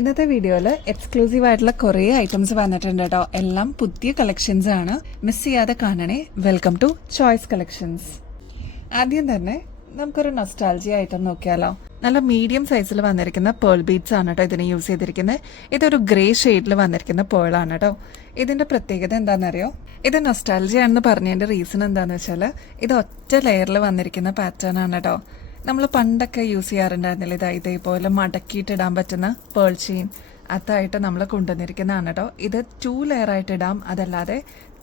ഇന്നത്തെ വീഡിയോയിൽ എക്സ്ക്ലൂസീവ് ആയിട്ടുള്ള കുറേ ഐറ്റംസ് വന്നിട്ടുണ്ട് കേട്ടോ. എല്ലാം പുതിയ കളക്ഷൻസ് ആണ്. മിസ് ചെയ്യാതെ കാണണേ. Welcome to choice collections. ആദ്യം തന്നെ നമുക്കൊരു നൊസ്റ്റാൾജി ഐറ്റം നോക്കിയാലോ. നല്ല മീഡിയം സൈസിൽ വന്നിരിക്കുന്ന പേൾ ബീഡ്സ് ആണ് കേട്ടോ ഇതിന് യൂസ് ചെയ്തിരിക്കുന്നത്. ഇതൊരു ഗ്രേ ഷെയ്ഡിൽ വന്നിരിക്കുന്ന പേൾ ആണ് കേട്ടോ. ഇതിന്റെ പ്രത്യേകത എന്താണെന്നറിയോ? ഇത് നൊസ്റ്റാൾജി ആണെന്ന് പറഞ്ഞതിന്റെ റീസൺ എന്താണെന്ന് വെച്ചാൽ ഇത് ഒറ്റ ലെയറിൽ വന്നിരിക്കുന്ന പാറ്റേൺ ആണ് കേട്ടോ. നമ്മൾ പണ്ടൊക്കെ യൂസ് ചെയ്യാറുണ്ടായിരുന്നില്ല ഇതേപോലെ മടക്കിയിട്ടിടാൻ പറ്റുന്ന പേൾ ചെയിൻ. അതായിട്ട് നമ്മൾ കൊണ്ടുവന്നിരിക്കുന്നതാണ് കേട്ടോ. ഇത് 2 ലെയർ ആയിട്ട് ഇടാം, അതല്ലാതെ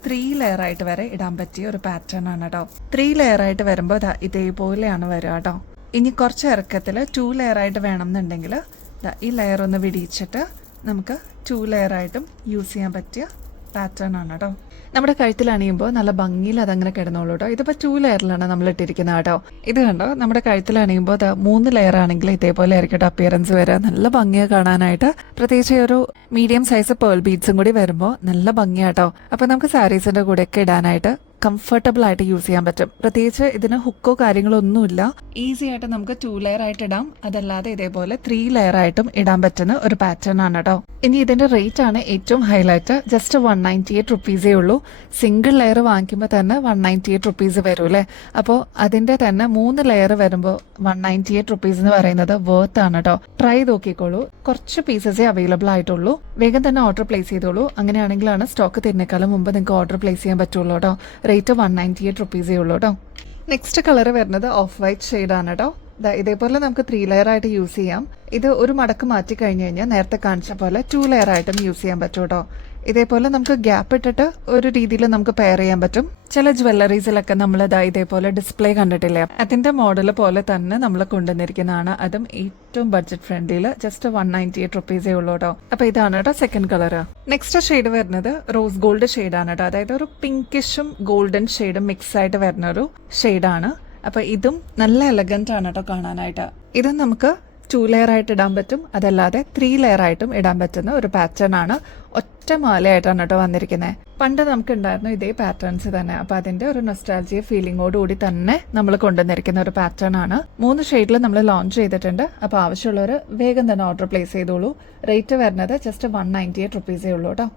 3 ലെയർ ആയിട്ട് വരെ ഇടാൻ പറ്റിയ ഒരു പാറ്റേൺ ആണ് കേട്ടോ. 3 ലെയർ ആയിട്ട് വരുമ്പോൾ ഇതേപോലെയാണ് വരിക കേട്ടോ. ഇനി കുറച്ച് ഇറക്കത്തിൽ 2 ലെയർ ആയിട്ട് വേണമെന്നുണ്ടെങ്കിൽ ഈ ലെയർ ഒന്ന് വിടിയിച്ചിട്ട് നമുക്ക് 2 ലെയർ ആയിട്ടും യൂസ് ചെയ്യാൻ പറ്റിയ പാറ്റേൺ ആണ് കേട്ടോ. നമ്മുടെ കഴുത്തിൽ അണിയുമ്പോൾ നല്ല ഭംഗിയിൽ അതങ്ങനെ കിടന്നോളൂ കേട്ടോ. ഇതിപ്പോൾ 2 ലെയറിലാണ് നമ്മൾ ഇട്ടിരിക്കുന്നത് കേട്ടോ. ഇത് കണ്ടോ, നമ്മുടെ കഴുത്തിൽ അണിയുമ്പോൾ 3 ലെയർ ആണെങ്കിൽ ഇതേപോലെ ആയിരിക്കും അപ്പിയറൻസ് വരിക. നല്ല ഭംഗിയാണ് കാണാനായിട്ട്. പ്രത്യേകിച്ച് ഒരു മീഡിയം സൈസ് പേൾ ബീഡ്സും കൂടി വരുമ്പോൾ നല്ല ഭംഗിയാട്ടോ. അപ്പോൾ നമുക്ക് സാരീസിന്റെ കൂടെയൊക്കെ ഇടാനായിട്ട് കംഫർട്ടബിൾ ആയിട്ട് യൂസ് ചെയ്യാൻ പറ്റും. പ്രത്യേകിച്ച് ഇതിന് ഹുക്കോ കാര്യങ്ങളോ ഒന്നുമില്ല. ഈസി ആയിട്ട് നമുക്ക് 2 ലെയർ ആയിട്ട് ഇടാം, അതല്ലാതെ ഇതേപോലെ 3 ലെയർ ആയിട്ടും ഇടാൻ പറ്റുന്ന ഒരു പാറ്റേൺ ആണ് കേട്ടോ. ഇനി ഇതിന്റെ റേറ്റ് ആണ് ഏറ്റവും ഹൈലൈറ്റ്. ജസ്റ്റ് 198 റുപ്പീസേ ഉള്ളൂ. സിംഗിൾ ലെയർ വാങ്ങിക്കുമ്പോൾ തന്നെ 198 റുപ്പീസ് വരും അല്ലേ. അപ്പോൾ അതിന്റെ തന്നെ 3 ലെയർ വരുമ്പോൾ 198 റുപ്പീസ് എന്ന് പറയുന്നത് വർത്ത് ആണ് കേട്ടോ. ട്രൈ നോക്കിക്കോളൂ. കുറച്ച് പീസസേ അവൈലബിൾ ആയിട്ടുള്ളൂ. വേഗം തന്നെ ഓർഡർ പ്ലേസ് ചെയ്തോളൂ. അങ്ങനെയാണെങ്കിലാണ് സ്റ്റോക്ക് തരുന്നേക്കാളും മുമ്പ് നിങ്ങൾക്ക് ഓർഡർ പ്ലേസ് ചെയ്യാൻ പറ്റുള്ളൂ കേട്ടോ. റേറ്റ് 198 റുപ്പീസേ ഉള്ളൂ കേട്ടോ. നെക്സ്റ്റ് കളർ വരുന്നത് ഓഫ് വൈറ്റ് ഷെയ്ഡാണ് കേട്ടോ. ഇതേപോലെ നമുക്ക് 3 ലെയർ ആയിട്ട് യൂസ് ചെയ്യാം. ഇത് ഒരു മടക്ക് മാറ്റി കഴിഞ്ഞു കഴിഞ്ഞാൽ നേരത്തെ കാണിച്ച പോലെ 2 ലെയർ ആയിട്ടും യൂസ് ചെയ്യാൻ പറ്റും കേട്ടോ. ഇതേപോലെ നമുക്ക് ഗ്യാപ്പ് ഇട്ടിട്ട് ഒരു രീതിയിൽ നമുക്ക് പെയർ ചെയ്യാൻ പറ്റും. ചില ജ്വല്ലറീസിലൊക്കെ നമ്മൾ ഇതേപോലെ ഡിസ്പ്ലേ കണ്ടിട്ടില്ലേ, അതിന്റെ മോഡൽ പോലെ തന്നെ നമ്മൾ കൊണ്ടുവന്നിരിക്കുന്നതാണ്. അതും ഏറ്റവും ബഡ്ജറ്റ് ഫ്രണ്ട്ലിയിൽ ജസ്റ്റ് 198 റുപ്പീസേ ഉള്ളൂ കേട്ടോ. അപ്പൊ ഇതാണ് കേട്ടോ സെക്കൻഡ് കളർ. നെക്സ്റ്റ് ഷെയ്ഡ് വരുന്നത് റോസ് ഗോൾഡ് ഷെയ്ഡാണ് കേട്ടോ. അതായത് ഒരു പിങ്കിഷും ഗോൾഡൻ ഷെയ്ഡും മിക്സ് ആയിട്ട് വരുന്ന ഒരു ഷെയ്ഡാണ്. അപ്പൊ ഇതും നല്ല എലഗന്റ് ആണ് കേട്ടോ കാണാനായിട്ട്. ഇതും നമുക്ക് 2 ലെയർ ആയിട്ട് ഇടാൻ പറ്റും, അതല്ലാതെ 3 ലെയർ ആയിട്ടും ഇടാൻ പറ്റുന്ന ഒരു പാറ്റേൺ ആണ്. ഒറ്റ മാലയായിട്ടാണ് കേട്ടോ വന്നിരിക്കുന്നത്. പണ്ട് നമുക്ക് ഉണ്ടായിരുന്നു ഇതേ പാറ്റേൺസ് തന്നെ. അപ്പൊ അതിന്റെ ഒരു നൊസ്റ്റാൾജിയ ഫീലിംഗോടുകൂടി തന്നെ നമ്മൾ കൊണ്ടുവന്നിരിക്കുന്ന ഒരു പാറ്റേൺ ആണ്. 3 ഷെയ്ഡിൽ നമ്മൾ ലോഞ്ച് ചെയ്തിട്ടുണ്ട്. അപ്പൊ ആവശ്യമുള്ളവർ വേഗം തന്നെ ഓർഡർ പ്ലേസ് ചെയ്തോളൂ. റേറ്റ് വരുന്നത് ജസ്റ്റ് 198 റുപ്പീസേ ഉള്ളൂ കേട്ടോ.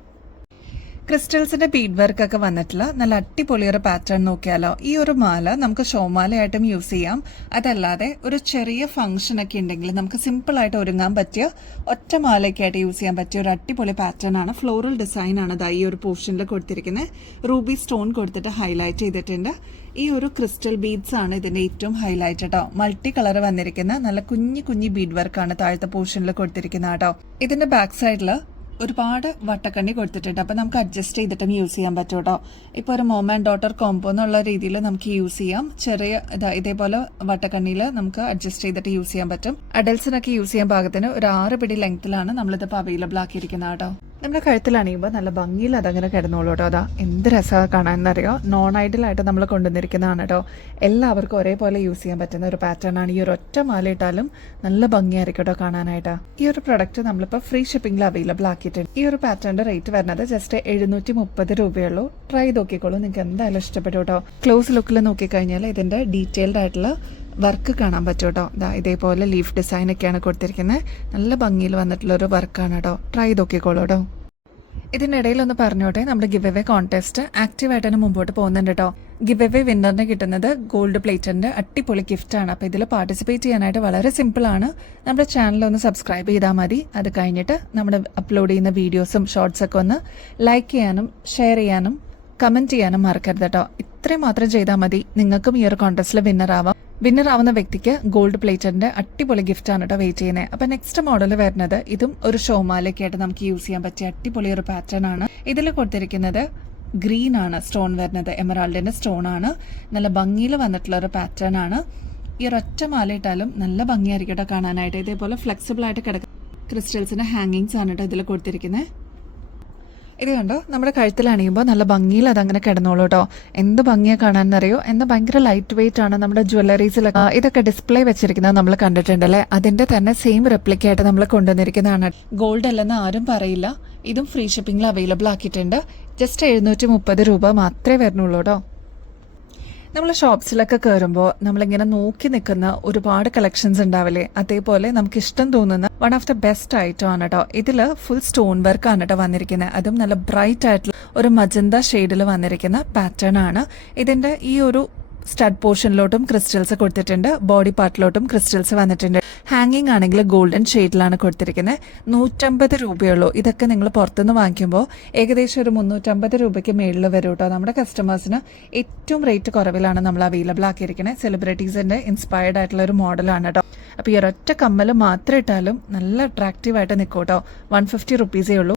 ക്രിസ്റ്റൽസിന്റെ ബീഡ് വർക്ക് ഒക്കെ വന്നിട്ടുള്ള നല്ല അടിപൊളിയൊരു പാറ്റേൺ നോക്കിയാലോ. ഈ ഒരു മാല നമുക്ക് ഷോമാലയായിട്ടും യൂസ് ചെയ്യാം, അതല്ലാതെ ഒരു ചെറിയ ഫംഗ്ഷൻ ഒക്കെ ഉണ്ടെങ്കിൽ നമുക്ക് സിമ്പിൾ ആയിട്ട് ഒരുങ്ങാൻ പറ്റിയ ഒറ്റ മാലയൊക്കെ ആയിട്ട് യൂസ് ചെയ്യാൻ പറ്റിയ ഒരു അടിപൊളി പാറ്റേൺ ആണ്. ഫ്ലോറൽ ഡിസൈൻ ആണ് ഈ ഒരു പോർഷനിൽ കൊടുത്തിരിക്കുന്നത്. റൂബി സ്റ്റോൺ കൊടുത്തിട്ട് ഹൈലൈറ്റ് ചെയ്തിട്ടുണ്ട്. ഈ ഒരു ക്രിസ്റ്റൽ ബീഡ്സ് ആണ് ഇതിന്റെ ഏറ്റവും ഹൈലൈറ്റ് കേട്ടോ. മൾട്ടി കളർ വന്നിരിക്കുന്ന നല്ല കുഞ്ഞു കുഞ്ഞു ബീഡ് വർക്കാണ് താഴത്തെ പോർഷനിൽ കൊടുത്തിരിക്കുന്നത് കേട്ടോ. ഇതിന്റെ ബാക്ക് സൈഡിൽ ഒരുപാട് വട്ടക്കണ്ണി കൊടുത്തിട്ടുണ്ട്. അപ്പൊ നമുക്ക് അഡ്ജസ്റ്റ് ചെയ്തിട്ടും യൂസ് ചെയ്യാൻ പറ്റും കേട്ടോ. ഇപ്പൊ ഒരു മോം ആൻഡ് ഡോട്ടർ കോംബോ എന്നുള്ള രീതിയിൽ നമുക്ക് യൂസ് ചെയ്യാം. ചെറിയ ഇതേപോലെ വട്ടക്കണ്ണിയിൽ നമുക്ക് അഡ്ജസ്റ്റ് ചെയ്തിട്ട് യൂസ് ചെയ്യാൻ പറ്റും. അഡൽസിനൊക്കെ യൂസ് ചെയ്യാൻ പാകത്തിന് ഒരു 6 പിടി ലെങ്ത്തിലാണ് നമ്മളിതിപ്പോൾ അവൈലബിൾ ആക്കിയിരിക്കുന്നത് കേട്ടോ. നമ്മുടെ കഴുത്തിൽ അണിയുമ്പോൾ നല്ല ഭംഗിയിൽ അതങ്ങനെ കിടന്നോളൂ കേട്ടോ. അതാ എന്ത് രസമാണ് കാണാനെന്നറിയോ. നോൺ ഐഡിയൽ ആയിട്ട് നമ്മൾ കൊണ്ടുവന്നിരിക്കുന്നതാണ് കേട്ടോ. എല്ലാവർക്കും ഒരേപോലെ യൂസ് ചെയ്യാൻ പറ്റുന്ന ഒരു പാറ്റേൺ ആണ്. ഈ ഒരു ഒറ്റ മാല ഇട്ടാലും നല്ല ഭംഗിയായിരിക്കും കേട്ടോ കാണാനായിട്ട്. ഈ ഒരു പ്രൊഡക്റ്റ് നമ്മളിപ്പോൾ ഫ്രീ ഷിപ്പിംഗിൽ അവൈലബിൾ ആക്കിയിട്ടുണ്ട്. ഈ ഒരു പാറ്റേണിന്റെ റേറ്റ് വരുന്നത് ജസ്റ്റ് 730 രൂപയുള്ളൂ. ട്രൈ നോക്കിക്കോളൂ, നിങ്ങൾക്ക് എന്തായാലും ഇഷ്ടപ്പെട്ടു കേട്ടോ. ക്ലോസ് ലുക്കിൽ നോക്കിക്കഴിഞ്ഞാൽ ഇതിന്റെ ഡീറ്റെയിൽഡ് ആയിട്ടുള്ള വർക്ക് കാണാൻ പറ്റും കേട്ടോ. ഇതേപോലെ ലീഫ് ഡിസൈൻ ഒക്കെയാണ് കൊടുത്തിരിക്കുന്നത്. നല്ല ഭംഗിയിൽ വന്നിട്ടുള്ള ഒരു വർക്കാണ് കേട്ടോ. ട്രൈ നോക്കിക്കോളൂ കേട്ടോ. ഇതിനിടയിൽ ഒന്ന് പറഞ്ഞോട്ടെ, നമ്മുടെ ഗിവ് അവേ കോൺടെസ്റ്റ് ആക്റ്റീവായിട്ട് തന്നെ മുമ്പോട്ട് പോകുന്നുണ്ട് കേട്ടോ. ഗിവ് അവേ വിന്നറിന് കിട്ടുന്നത് ഗോൾഡ് പ്ലേറ്റിന്റെ അടിപൊളി ഗിഫ്റ്റ് ആണ്. അപ്പോൾ ഇതിൽ പാർട്ടിസിപ്പേറ്റ് ചെയ്യാനായിട്ട് വളരെ സിമ്പിൾ ആണ്. നമ്മുടെ ചാനൽ ഒന്ന് സബ്സ്ക്രൈബ് ചെയ്താൽ മതി. അത് കഴിഞ്ഞിട്ട് നമ്മുടെ അപ്ലോഡ് ചെയ്യുന്ന വീഡിയോസും ഷോർട്സ് ഒക്കെ ഒന്ന് ലൈക്ക് ചെയ്യാനും ഷെയർ ചെയ്യാനും കമന്റ് ചെയ്യാനും മറക്കരുത് കേട്ടോ. ഇത്രയും മാത്രം ചെയ്താൽ മതി. നിങ്ങൾക്കും ഈ ഒരു കോൺടെസ്റ്റിൽ വിന്നർ ആവുന്ന വ്യക്തിക്ക് ഗോൾഡ് പ്ലേറ്ററിന്റെ അടിപൊളി ഗിഫ്റ്റ് ആണ് കേട്ടോ വെയിറ്റ് ചെയ്യുന്നത്. അപ്പൊ നെക്സ്റ്റ് മോഡൽ വരുന്നത് ഇതും ഒരു ഷോമാലയൊക്കെ ആയിട്ട് നമുക്ക് യൂസ് ചെയ്യാൻ പറ്റിയ അടിപൊളി ഒരു പാറ്റേൺ ആണ്. ഇതിൽ കൊടുത്തിരിക്കുന്നത് ഗ്രീൻ ആണ് സ്റ്റോൺ വരുന്നത്. എമറാൾഡിന്റെ സ്റ്റോൺ ആണ്. നല്ല ഭംഗിയിൽ വന്നിട്ടുള്ള ഒരു പാറ്റേൺ ആണ്. ഈ ഒരൊറ്റ മാല ഇട്ടാലും നല്ല ഭംഗിയായിരിക്കും കേട്ടോ കാണാനായിട്ട്. ഇതേപോലെ ഫ്ലെക്സിബിൾ ആയിട്ട് കിടക്കുന്ന ക്രിസ്റ്റൽസിന്റെ ഹാങ്ങിങ്സ് ആണ് കേട്ടോ ഇതിൽ കൊടുത്തിരിക്കുന്നത്. ഇത് കണ്ടോ, നമ്മുടെ കഴുത്തിൽ അണിയുമ്പോൾ നല്ല ഭംഗിയിൽ അതങ്ങനെ കിടന്നോളൂ കേട്ടോ. എന്ത് ഭംഗിയാണ് കാണാനെന്നറിയോ. എന്താ ഭയങ്കര ലൈറ്റ് വെയിറ്റ് ആണ്. നമ്മുടെ ജ്വല്ലറീസിലൊക്കെ ഇതൊക്കെ ഡിസ്പ്ലേ വെച്ചിരിക്കുന്നത് നമ്മൾ കണ്ടിട്ടുണ്ടല്ലേ. അതിന്റെ തന്നെ സെയിം റെപ്ലിക്ക ആയിട്ട് നമ്മൾ കൊണ്ടുവന്നിരിക്കുന്നതാണ്. ഗോൾഡ് അല്ലെന്ന് ആരും പറയില്ല. ഇതും ഫ്രീ ഷിപ്പിംഗിൽ അവൈലബിൾ ആക്കിയിട്ടുണ്ട്. ജസ്റ്റ് 730 രൂപ മാത്രമേ വരുന്നുള്ളൂ കേട്ടോ. നമ്മൾ ഷോപ്സിലൊക്കെ കയറുമ്പോൾ നമ്മളിങ്ങനെ നോക്കി നിൽക്കുന്ന ഒരുപാട് കളക്ഷൻസ് ഉണ്ടാവില്ലേ, അതേപോലെ നമുക്ക് ഇഷ്ടം തോന്നുന്ന one of the best item ആണ് കേട്ടോ. ഇതിൽ ഫുൾ സ്റ്റോൺ വർക്ക് ആണ് കേട്ടോ വന്നിരിക്കുന്നത്. അതും നല്ല ബ്രൈറ്റ് ആയിട്ടുള്ള ഒരു മജന്ത ഷെയ്ഡിൽ വന്നിരിക്കുന്ന പാറ്റേൺ ആണ്. ഇതിന്റെ ഈ ഒരു സ്റ്റഡ് പോർഷനിലോട്ടും ക്രിസ്റ്റൽസ് കൊടുത്തിട്ടുണ്ട്, ബോഡി പാർട്ടിലോട്ടും ക്രിസ്റ്റൽസ് വന്നിട്ടുണ്ട്. ഹാങ്ങിങ് ആണെങ്കിൽ ഗോൾഡൻ ഷെയ്ഡിലാണ് കൊടുത്തിരിക്കുന്നത്. 150 രൂപയുള്ളൂ. ഇതൊക്കെ നിങ്ങൾ പുറത്തുനിന്ന് വാങ്ങിക്കുമ്പോൾ ഏകദേശം ഒരു 350 രൂപയ്ക്ക് മേളിൽ വരും കേട്ടോ. നമ്മുടെ കസ്റ്റമേഴ്സിന് ഏറ്റവും റേറ്റ് കുറവിലാണ് നമ്മൾ അവൈലബിൾ ആക്കിയിരിക്കുന്നത്. സെലിബ്രിറ്റീസിന്റെ ഇൻസ്പയർഡ് ആയിട്ടുള്ള ഒരു മോഡലാണ് കേട്ടോ. അപ്പോൾ ഈ ഒരൊറ്റ കമ്മൽ മാത്രം ഇട്ടാലും നല്ല അട്രാക്റ്റീവ് ആയിട്ട് നിൽക്കും കേട്ടോ. 150 റുപ്പീസേ ഉള്ളൂ.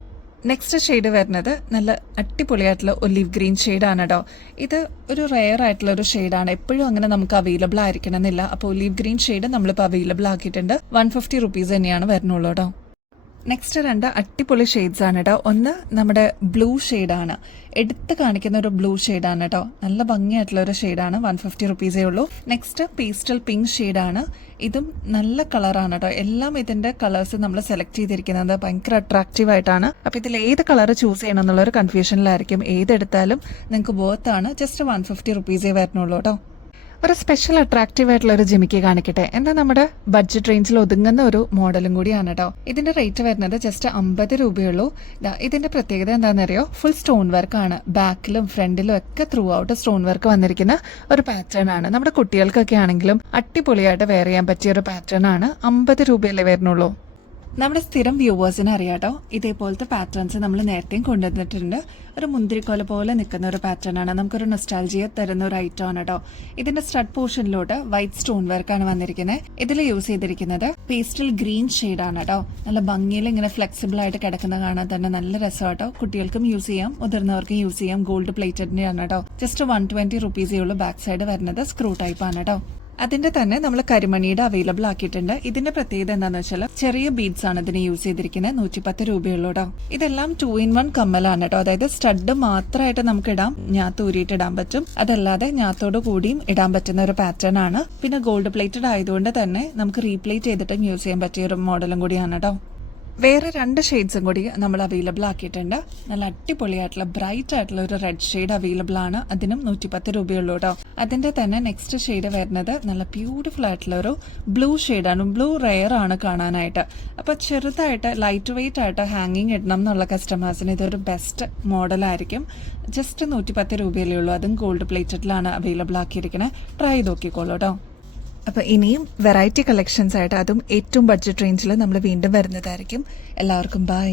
നെക്സ്റ്റ് ഷെയ്ഡ് വരുന്നത് നല്ല അടിപൊളിയായിട്ടുള്ള ഒലിവ് ഗ്രീൻ ഷെയ്ഡാണ് കേട്ടോ. ഇത് ഒരു റെയർ ആയിട്ടുള്ള ഒരു ഷെയ്ഡാണ്, എപ്പോഴും അങ്ങനെ നമുക്ക് അവൈലബിൾ ആയിരിക്കണം എന്നില്ല. അപ്പോൾ ഒലിവ് ഗ്രീൻ ഷെയ്ഡ് നമ്മളിപ്പോൾ അവൈലബിൾ ആക്കിയിട്ടുണ്ട്. 150 റുപ്പീസ് തന്നെയാണ് വരുന്നുള്ളൂ കേട്ടോ. നെക്സ്റ്റ് 2 അടിപൊളി ഷെയ്ഡ്സ് ആണ് കേട്ടോ. ഒന്ന് നമ്മുടെ ബ്ലൂ ഷെയ്ഡാണ്, എടുത്ത് കാണിക്കുന്ന ഒരു ബ്ലൂ ഷെയ്ഡാണ് കേട്ടോ. നല്ല ഭംഗിയായിട്ടുള്ള ഒരു ഷെയ്ഡാണ്. 150 റുപ്പീസേ ഉള്ളൂ. നെക്സ്റ്റ് പേസ്റ്റൽ പിങ്ക് ഷെയ്ഡാണ്. ഇതും നല്ല കളറാണ് കേട്ടോ. എല്ലാം ഇതിന്റെ കളേഴ്സ് നമ്മൾ സെലക്ട് ചെയ്തിരിക്കുന്നത് ഭയങ്കര അട്രാക്റ്റീവ് ആയിട്ടാണ്. അപ്പൊ ഇതിൽ ഏത് കളർ ചൂസ് ചെയ്യണം എന്നുള്ളൊരു കൺഫ്യൂഷനിലായിരിക്കും. ഏതെടുത്താലും നിങ്ങൾക്ക് വർത്ത് ആണ്. ജസ്റ്റ് 150 റുപ്പീസേ വരുന്നുള്ളൂ കേട്ടോ. ഒരു സ്പെഷ്യൽ അട്രാക്റ്റീവ് ആയിട്ടുള്ള ഒരു ജിമിക്ക് കാണിക്കട്ടെ. എന്താ നമ്മുടെ ബഡ്ജറ്റ് റേഞ്ചിൽ ഒതുങ്ങുന്ന ഒരു മോഡലും കൂടിയാണ് കേട്ടോ. ഇതിന്റെ റേറ്റ് വരുന്നത് ജസ്റ്റ് 50 രൂപയുള്ളൂ. ഇതിന്റെ പ്രത്യേകത എന്താണെന്നറിയോ, ഫുൾ സ്റ്റോൺ വർക്ക് ആണ്. ബാക്കിലും ഫ്രണ്ടിലും ഒക്കെ ത്രൂ ഔട്ട് സ്റ്റോൺ വർക്ക് വന്നിരിക്കുന്ന ഒരു പാറ്റേൺ ആണ്. നമ്മുടെ കുട്ടികൾക്കൊക്കെ ആണെങ്കിലും അടിപൊളിയായിട്ട് വെയർ ചെയ്യാൻ പറ്റിയ ഒരു പാറ്റേൺ ആണ്. 50 രൂപയല്ലേ വരുന്നുള്ളൂ. നമ്മുടെ സ്ഥിരം വ്യൂവേഴ്സിന് അറിയാട്ടോ, ഇതേപോലത്തെ പാറ്റേൺസ് നമ്മൾ നേരത്തെയും കൊണ്ടുവന്നിട്ടുണ്ട്. ഒരു മുന്തിരിക്കോല പോലെ നിൽക്കുന്ന ഒരു പാറ്റേൺ ആണ്. നമുക്കൊരു നൊസ്റ്റാൾജിയ തരുന്ന ഒരു ഐറ്റം ആണ് കേട്ടോ. ഇതിന്റെ സ്റ്റഡ് പോർഷനിലോട്ട് വൈറ്റ് സ്റ്റോൺ വർക്കാണ് വന്നിരിക്കുന്നത്. ഇതിൽ യൂസ് ചെയ്തിരിക്കുന്നത് പേസ്റ്റൽ ഗ്രീൻ ഷെയ്ഡാണ് കേട്ടോ. നല്ല ഭംഗിയിൽ ഇങ്ങനെ ഫ്ലെക്സിബിൾ ആയിട്ട് കിടക്കുന്ന കാണാൻ തന്നെ നല്ല രസമാട്ടോ. കുട്ടികൾക്കും യൂസ് ചെയ്യാം, മുതിർന്നവർക്കും യൂസ് ചെയ്യാം. ഗോൾഡ് പ്ലേറ്റഡിന്റെ ആണ് കേട്ടോ. ജസ്റ്റ് 120 റുപ്പീസേ ഉള്ളൂ. ബാക്ക് സൈഡ് വരുന്നത് സ്ക്രൂ ടൈപ്പ് ആണ് കേട്ടോ. അതിന്റെ തന്നെ നമ്മൾ കരിമണിയുടെ അവൈലബിൾ ആക്കിയിട്ടുണ്ട്. ഇതിന്റെ പ്രത്യേകത എന്താണെന്ന് വെച്ചാൽ ചെറിയ ബീഡ്സ് ആണ് ഇതിന് യൂസ് ചെയ്തിരിക്കുന്നത്. 110 രൂപയുള്ളൂ കേട്ടോ. ഇതെല്ലാം 2-in-1 കമ്മലാണ് കേട്ടോ. അതായത് സ്റ്റഡ് മാത്രമായിട്ട് നമുക്ക് ഇടാം, ഞാത്ത് ഊരിയിട്ട് ഇടാൻ പറ്റും. അതല്ലാതെ ഞാത്തോട് കൂടിയും ഇടാൻ പറ്റുന്ന ഒരു പാറ്റേൺ ആണ്. പിന്നെ ഗോൾഡ് പ്ലേറ്റഡ് ആയതുകൊണ്ട് തന്നെ നമുക്ക് റീപ്ലേറ്റ് ചെയ്തിട്ടും യൂസ് ചെയ്യാൻ പറ്റിയ ഒരു മോഡലും കൂടിയാണ് കേട്ടോ. വേറെ 2 ഷെയ്ഡ്സും കൂടി നമ്മൾ അവൈലബിൾ ആക്കിയിട്ടുണ്ട്. നല്ല അടിപൊളിയായിട്ടുള്ള ബ്രൈറ്റ് ആയിട്ടുള്ള ഒരു റെഡ് ഷെയ്ഡ് അവൈലബിൾ ആണ്. അതിനും 110 രൂപയുള്ളൂ കേട്ടോ. അതിന്റെ തന്നെ നെക്സ്റ്റ് ഷെയ്ഡ് വരുന്നത് നല്ല ബ്യൂട്ടിഫുൾ ആയിട്ടുള്ള ഒരു ബ്ലൂ ഷെയ്ഡാണ്. ബ്ലൂ റെയർ ആണ് കാണാനായിട്ട്. അപ്പൊ ചെറുതായിട്ട് ലൈറ്റ് വെയിറ്റ് ആയിട്ട് ഹാങ്ങിങ് ഇടണം എന്നുള്ള കസ്റ്റമേഴ്സിന് ഇതൊരു ബെസ്റ്റ് മോഡലായിരിക്കും. ജസ്റ്റ് 110 രൂപയല്ലേ ഉള്ളൂ. അതും ഗോൾഡ് പ്ലേറ്റഡിലാണ് അവൈലബിൾ ആക്കിയിരിക്കുന്നത്. ട്രൈ ചെയ്ത് നോക്കിക്കോളൂ കേട്ടോ. അപ്പോൾ ഇനിയും വെറൈറ്റി കളക്ഷൻസ് ആയിട്ട്, അതും ഏറ്റവും ബഡ്ജറ്റ് റേഞ്ചിൽ നമ്മൾ വീണ്ടും വരുന്നതായിരിക്കും. എല്ലാവർക്കും ബൈ.